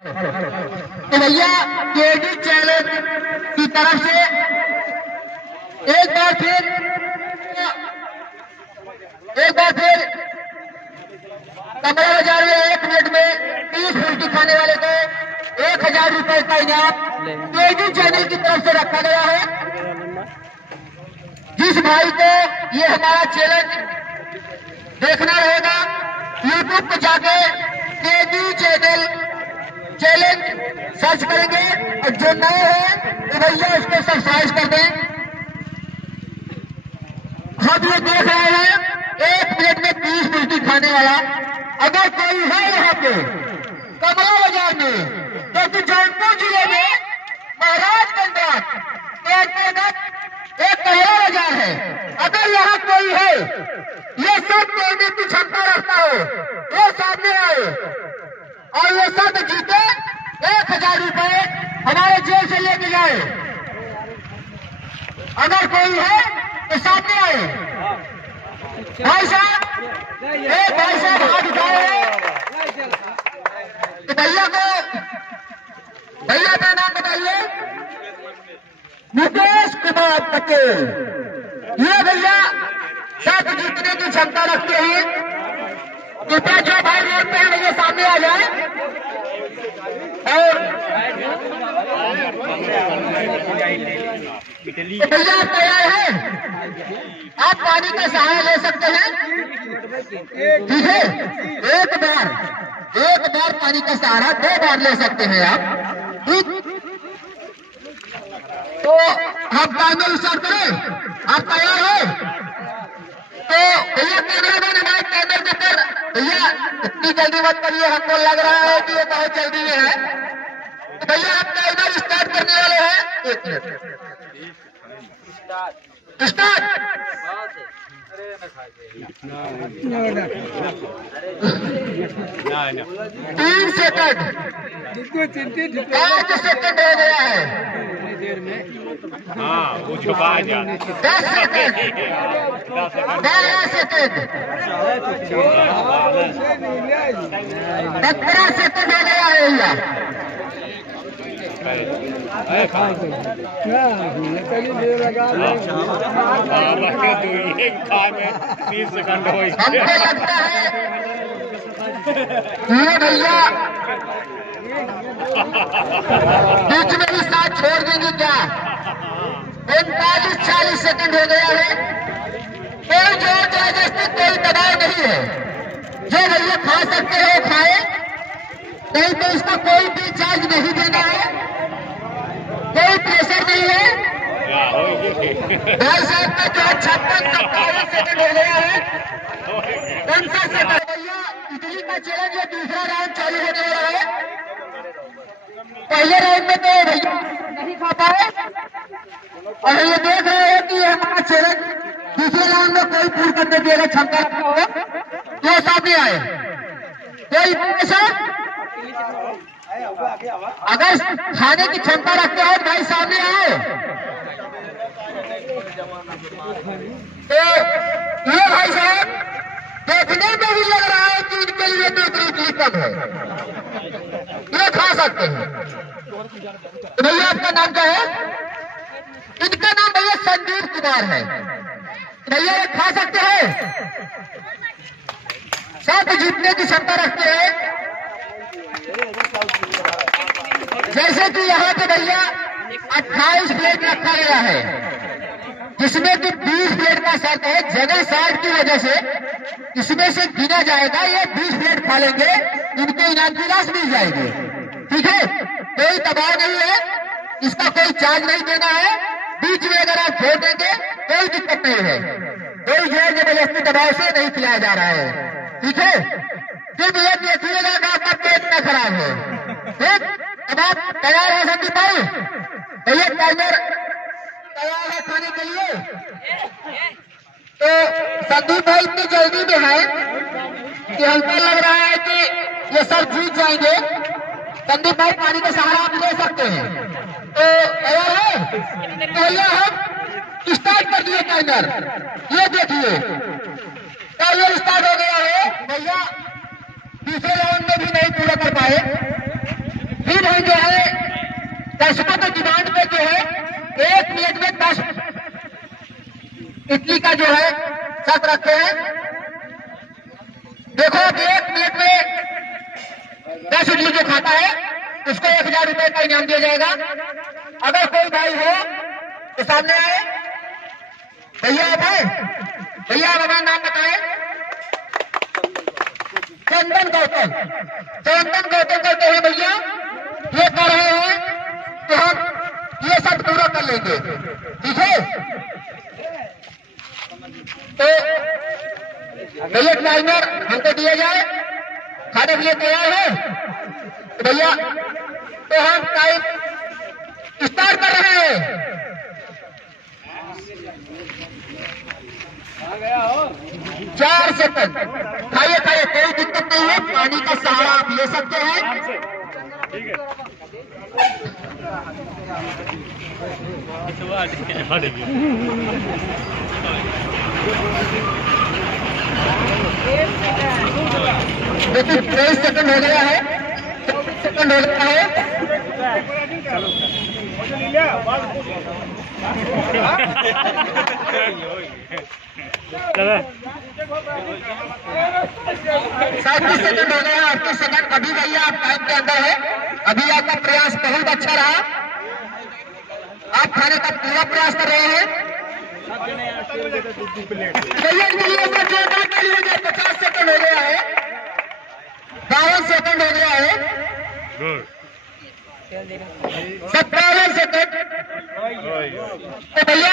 तो भैया KD channel की तरफ से एक बार फिर कमरा बाजार में 1 मिनट में 30 फुल्की खाने वाले को 1000 रुपए का इनाम केडी चैनल की तरफ से रखा गया है। जिस भाई को ये हमारा चैलेंज देखना रहेगा, यूट्यूब पे जाके केडी चैनल चैलेंज सर्च करेंगे और जो नए हैं तो भैया उसको सब्सक्राइब कर दें। हम ये देख रहे हैं 1 मिनट में 30 फुल्की खाने वाला अगर कोई है यहाँ पे कमरा बाजार में, तो जौनपुर जिले में महाराजगंज के अंतर्गत एक कमरा बाजार है, अगर यहाँ कोई है ये सब करने की क्षमता रखता हो वो सामने आए और ये सब जीते 1000 रुपए हमारे जेब से लेके जाए। अगर कोई है तो सामने आए। भाई साहब हाथ उठाए तो भैया का नाम बताइए। मुकेश कुमार पटेल, ये भैया सब जीतने की क्षमता रखते हैं। कृपया जो भाई रोड पे है भैया सामने आ जाए और भैया आप तैयार हैं? आप पानी का सहारा ले सकते हैं, ठीक है? एक बार पानी का सहारा 2 बार ले सकते हैं आप, ठीक? तो हम टाइमर स्टार्ट करें, आप तैयार हो? तो भैया कैमरामैन हमारे टाइमर के ऊपर, भैया इतनी जल्दी मत करिए, हमको लग रहा है कि ये बहुत जल्दी में है। तो भैया आप टाइमर स्टार्ट करने वाले हैं। 1 मिनट स्टार्ट। 3 सेकंड, 5 सेकंड हो गया है। हाँ वो छुपा जा। 10 सेकंड, 12 सेकंड, 17 सेकंड हो गया है भैया। हमको लगता है ये भैया बीच में भी साथ छोड़ देंगे क्या? 39-40 सेकंड हो गया है। कोई जोर जबरदस्ती कोई दबाव नहीं है, जो भैया खा सकते हो खाए, नहीं तो इसका कोई भी चार्ज नहीं देना है, कोई प्रेशर नहीं है। भाई साहब का जो 56-57 सेकंड हो गया है। 50 सेकंड भैया इडली का चैलेंज है, दूसरा राउंड चालू होने वाला है। पहले राउंड में तो भैया नहीं खा पाए और ये देख रहे हैं कि हमारा चैलेंज दूसरे राउंड में कोई पूर्ण करने की अगर क्षमता रखता होगा तो सामने आए। कोई ऐसा अगर खाने की क्षमता रखते हो भाई सामने आओ। तो ये भाई साहब देखने में भी लग रहा है कि इनके लिए दूसरी कम है, ये खा सकते हैं। तो भैया आपका नाम क्या है? इनका नाम भैया संदीप कुमार है। भैया ये खा सकते हैं, सब जीतने की क्षमता रखते हैं। जैसे कि यहाँ पे भैया 28 प्लेट रखा गया है, जिसमें कि 20 प्लेट का शर्त है। जगह शर्त की वजह से इसमें से गिना जाएगा, ये 20 प्लेट खा लेंगे, इनके इनाम की राशि मिल जाएगी, ठीक है? कोई दबाव नहीं है, इसका कोई चार्ज नहीं देना है। बीच में अगर आप छोड़ देंगे कोई दिक्कत नहीं है, कोई जोर जबरदस्ती दबाव से नहीं खिलाया जा रहा है, ठीक है? सिर्फ ये देखिएगा कि आपका पेट न खराब हो, ठीक? अब आप तैयार है संदीप भाई? भैया टाइमर तैयार है खाने के लिए? तो संदीप भाई इतनी जल्दी में है कि हमको लग रहा है कि ये सब जीत जाएंगे। संदीप भाई पानी का सहारा आप ले सकते हैं, तो तैयार है? तो भैया हम स्टार्ट कर दिए टाइमर, ये देखिए टाइमर स्टार्ट हो गया है। भैया दूसरे राउंड में भी नहीं पूरा कर पाए, दर्शकों की डिमांड पे जो है 1 मिनट में 10 इडली का जो है शर्त रखते हैं। देखो 1 मिनट में 10 इडली जो खाता है उसको 1000 रुपए का इनाम दिया जाएगा। अगर कोई भाई हो तो सामने आए। भैया आप आए, भैया आप अपना नाम बताएं। चंदन गौतम, चंदन गौतम करते हैं भैया, ये कर रहे हैं तो हम ये सब पूरा कर लेंगे, ठीक है। तो भैया टाइमर हमको दिया जाए, खाने के लिए तैयार है तो भैया, तो हम टाइम स्टार्ट कर रहे हैं। 4 सेकंड। खाइए खाइए, कोई दिक्कत नहीं है, पानी का सहारा आप ले सकते हैं। ठीक है। 23 सेकंड हो गया है, 24 सेकंड हो गया है। चलो 37 सेकंड हो गया, 38 सेकंड। अभी भैया आप टाइम के अंदर है, अभी आपका प्रयास बहुत अच्छा रहा, आप खाने का पूरा प्रयास कर रहे हैं। भैया जोरदार तालियां, 50 सेकंड हो गया है, 52 सेकंड हो गया है, गुड 57 सेकंड। तो भैया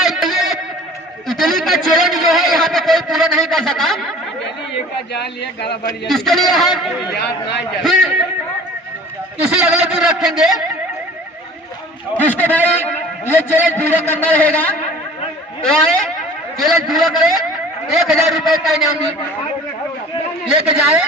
इटली का चैलेंज जो है यहाँ पे कोई पूरा नहीं कर सका, इसके लिए हम फिर किसी अगले दिन रखेंगे जिसको भाई ये चैलेंज पूरा करना रहेगा। तो आए, चैलेंज पूरा करे, 1000 रुपए का इनाम लेके जाए।